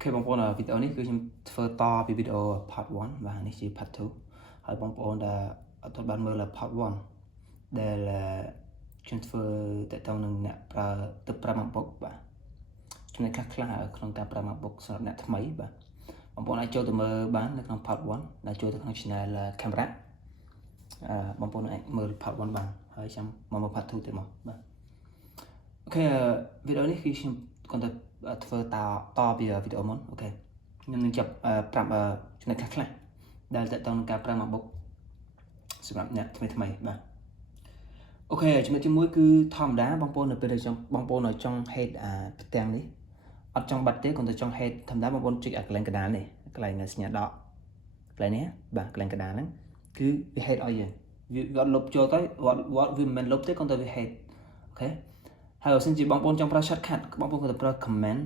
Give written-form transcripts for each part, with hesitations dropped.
khi bóng bóng video này cứ chúng phơi to vì video part 1 và này chỉ part 2 ហើយបងប្អូនដែលអត់ទាន់បានមើល part 1 ដែលខ្ញុំធ្វើតទៅនឹងអ្នកប្រើទឹកប្រើ MacBook បាទចំណុចខ្លះៗក្នុងការប្រើ MacBook សម្រាប់អ្នកថ្មីបាទបងប្អូនអាចចូលទៅមើលបាននៅក្នុង part 1ដែលចូលទៅក្នុង channel camera បងប្អូនអាចមើល part 1 បានហើយចាំមកមើល part 2 ទៀតមកបាទអូខេវីដេអូនេះគឺខ្ញុំគាត់ទៅធ្វើតពីវីដេអូមុនអូខេខ្ញុំនឹងចាប់ប្រាប់ចំណុចខ្លះៗដែលតទៅនឹងការប្រើ MacBook សម្រាប់អ្នកថ្មីបាទអូខេចំណុចទី1គឺធម្មតាបងប្អូននៅពេលដែលបងប្អូនចង់ head ផ្ទាំងនេះអត់ចង់បាត់ទេគាត់ទៅចង់ head ធម្មតាបងប្អូនចុចកន្លែងកណ្ដាលនេះកន្លែងសញ្ញាដកកន្លែងនេះបាទកន្លែងកណ្ដាលហ្នឹងគឺវា head ឲ្យយើងវាអត់លុបចូលទៅវាមិនមែនលុបទេគាត់ទៅវា head អូខេហើយបើសិនជាបងប្អូនចង់ប្រើ shortcut បងប្អូនគាត់ទៅប្រើ command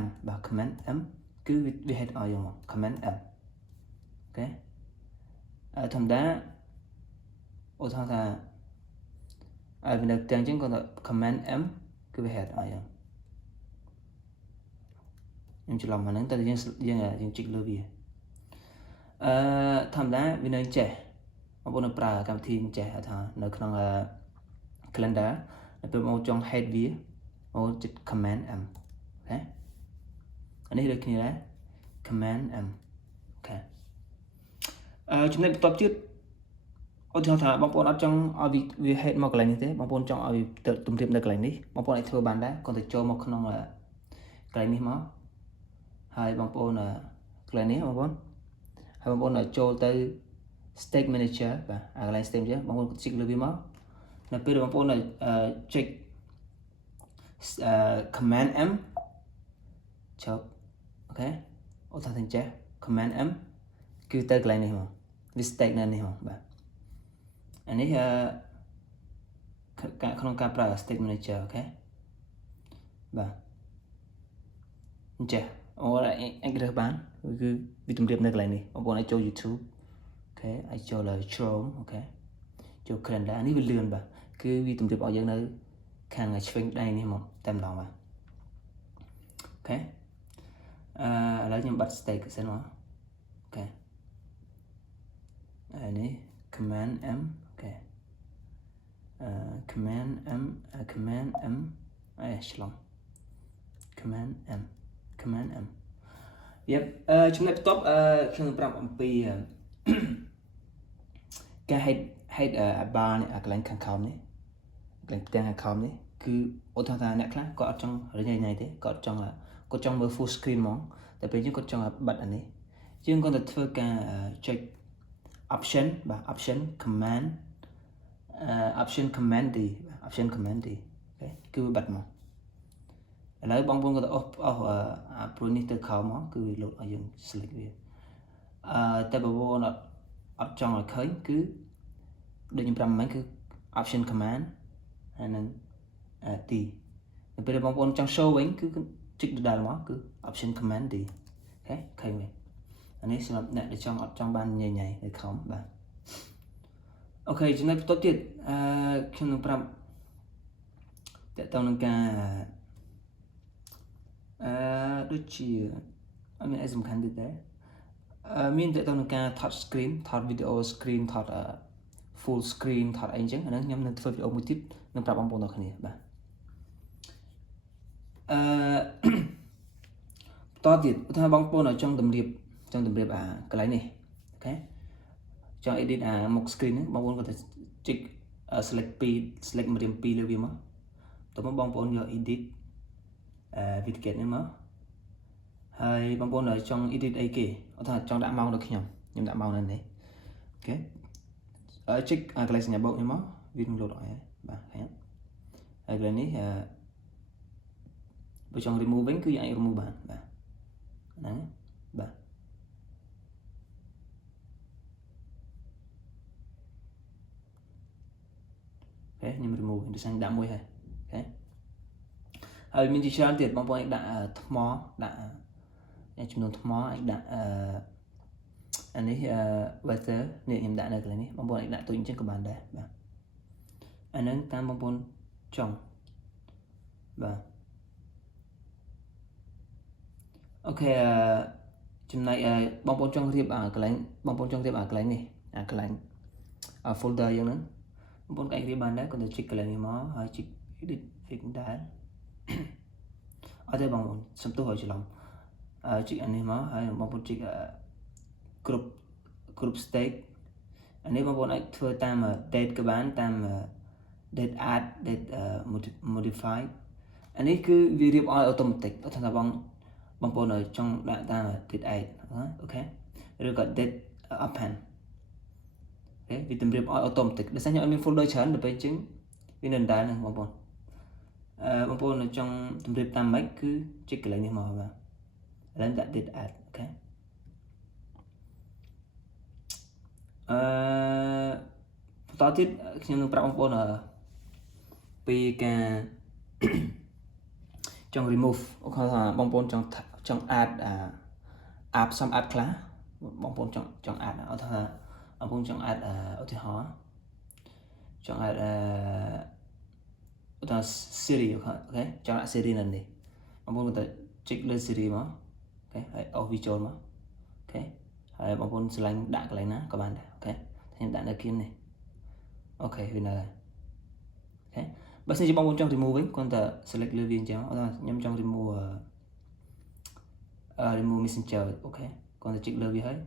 M បាទ command M គឺវា head ឲ្យយើងមក command M អូខេធម្មតាឧទាហរណ៍ថាវានៅផ្ទាំងអញ្ចឹងគាត់ថា command M គឺវា head ឲ្យយើងខ្ញុំច្រឡំហ្នឹងតែយើងជីកលើវាធម្មតាវានៅចេះបងប្អូននៅប្រើកម្មវិធីចេះថានៅក្នុងcalendar នៅពេលបងចង់ head វាបងចុច command M អូខេអានេះដូចគ្នាដែរ command M អូខេចំណុចបន្ទាប់ទៀតឧទាហរណ៍ថាបងប្អូនអត់ចង់ឲ្យវា head មកកន្លែងនេះទេបងប្អូនចង់ឲ្យទៅទម្រាបនៅកន្លែងនេះបងប្អូនអាចធ្វើបានដែរគាត់ទៅចូលមកក្នុងកន្លែងនេះមកហើយបងប្អូនកន្លែងនេះបងប្អូនហើយបងប្អូនចូលទៅ State Manager បាទកន្លែង State Manager បងប្អូនជីកលើវាមកនៅពេលបងប្អូនចុចcommand M ចុចអូខេឧទាហរណ៍ថាចេះ command M គឺទៅកន្លែងនេះមកវា state នៅនេះមកបាទអានេះក្នុងការប្រើ State Manager អូខេបាទអញ្ចឹងអាចរើសបានគឺវាទម្រាបនៅកន្លែងនេះបងប្អូនអាចចូល YouTube អូខេអាចចូល Chrome អូខេចូល Calendar នេះវាលឿនបាទគឺវាទម្រាបឲ្យយើងនៅខាងឆ្វេងដៃនេះមកតែម្ដងបាទអូខេឥឡូវខ្ញុំបាត់ State សិនមកអូខេនេះ command M អូខេcommand M ឆ្លង command M យេចំណុចបន្ទាប់ខ្ញុំនឹងប្រាប់អំពីការ head bar នេះកន្លែងខាងក្រោមនេះកន្លែងផ្ទាំងខាងក្រោមនេះគឺឧទាហរណ៍ថាអ្នកខ្លះគាត់អត់ចង់រញ៉ៃទេគាត់ចង់មើល full screen ហ្មងតែពេលយើងគាត់ចង់បិទអានេះយើងគាត់ទៅធ្វើការចុច option បាទ option command D អូខេគឺវាបិទមកឥឡូវបងប្អូនក៏ទៅអស់ព្រោះនេះទៅក្រោមមកគឺវាលោតឲ្យយើង select វាតែបងប្អូនអត់ចង់ឲ្យឃើញគឺដូចខ្ញុំប្រាប់មិញគឺ option command ហើយនឹង D នៅពេលបងប្អូនចង់ show វិញគឺចុចដដែលមកគឺ option command D អូខេឃើញវិញអានេះសម្រាប់អ្នកដែលអត់ចង់បានញ៉ៃនៅក្រោមបាទអូខេចំណុចបន្ទាប់ទៀតខ្ញុំនឹងប្រាប់តើតើនឹងការដូចជាអត់មានអីសំខាន់ទេមានតើតើនឹងការថត screen ថត video screen ថត full screen ថតអីអញ្ចឹងអាហ្នឹងខ្ញុំនឹងធ្វើវីដេអូមួយទៀតនឹងប្រាប់បងប្អូនទាំងគ្នាបាទបន្តទៀតឧទាហរណ៍បងប្អូនចង់តម្រៀបកន្លែងនេះអូខេចង់ edit មុខ screen ហ្នឹងបងប្អូនក៏ទៅចុច select ម្រាម2លើវាមកតើបងប្អូនយក edit widget នេះមកហើយបងប្អូនចង់ edit អីគេឧទាហរណ៍ចង់ដាក់ម៉ោងដូចខ្ញុំដាក់ម៉ោងនៅនេះអូខេចុចកន្លែងសញ្ញាបូកនេះមកវានឹងលោតអស់ហើយបាទឃើញហើយកន្លែងនេះបើចង់ remove វិញគឺអាច remove បានបាទហ្នឹងបាទអូខេខ្ញុំ remove ដូចខ្ញុំដាក់មួយហើយអូខេហើយមានជាច្រើនទៀតបងប្អូនអាចដាក់ថ្មដាក់ចំនួនថ្មអាចដាក់អានេះweather នេះខ្ញុំដាក់នៅកន្លែងនេះបងប្អូនអាចដាក់ទុយអញ្ចឹងក៏បានដែរបាទអាហ្នឹងតាមបងប្អូនចង់បាទ ok chừng này bong bóng trong riêng cái lạnh bong bóng trong riêng cái lạnh này cái lạnh folder vậy nữa bong bóng cái riêng bạn đấy còn được check cái lạnh này mà hay check edit việc đã ở đây bong bóng xong tôi hỏi chỉ lòng check anh này mà hay bong bóng check group state anh ấy bong bóng ấy thưa tam date cái bán tam date add date modify anh ấy cứ video automatic ở thằng bong bong bóng ở trong đoạn ta là date add ok rồi có date append okay vì tầm riêng automatic để sang nhận mình folder chán để bây chứng vì nền đá này bong bóng ở trong tầm riêng tam mấy cứ check cái này mà và lên đặt date add okต่อទៀតខ្ញុំនឹងប្រាប់បងប្អូនពីការចង់ remove អូខេថាបងប្អូនចង់ add អាប់សំអាតខ្លះបងប្អូនចង់ add អត់ថាបងប្អូនចង់ add ឧទាហរណ៍ចង់ add ឧទាហរណ៍ series អូខេចង់ add series នៅនេះបងប្អូនគាត់ check លើ series មកអូខេហើយអស់វាចូលមកអូខេហើយបងប្អូនឆ្លាញ់ដាក់កន្លែងណាក៏បានដែរអូខេខ្ញុំដាក់នៅគៀននេះអូខេវានៅហើយអូខេបើសិនជាបងប្អូនចង់ remove វិញគ្រាន់តែ select លើវាអញ្ចឹងអត់ថាខ្ញុំចង់ remove remove messenger អូខេគ្រាន់តែ check លើវាហើយ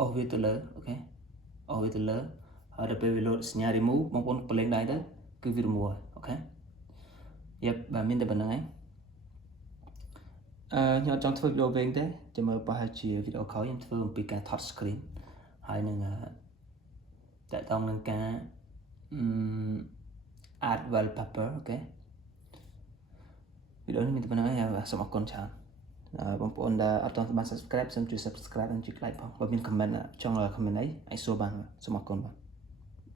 អស់វាទៅលើអូខេអស់វាទៅលើហើយដល់ពេលវា load សញ្ញា remove បងប្អូនប្រឡែងដៃទៅគឺវា remove ហើយអូខេយ៉ាប់បាទមានតែប៉ុណ្្នឹងឯងខ្ញុំចង់ធ្វើវីដេអូវិញទេចាំមើលប្រហែលជាវីដេអូក្រោយខ្ញុំធ្វើអំពីការថត screen ហើយនឹងតកតងនឹងការ add wallpaper អូខេវីដេអូនេះមានតែប៉ុណ្្នឹងឯងសូមអរគុណច្រើនបងប្អូនដែលអត់ទាន់បាន subscribe សូមជួយ subscribe និងជួយ like ផងបើមាន comment ចង់ comment អីអាចសួរបានសូមអរគុណបាទ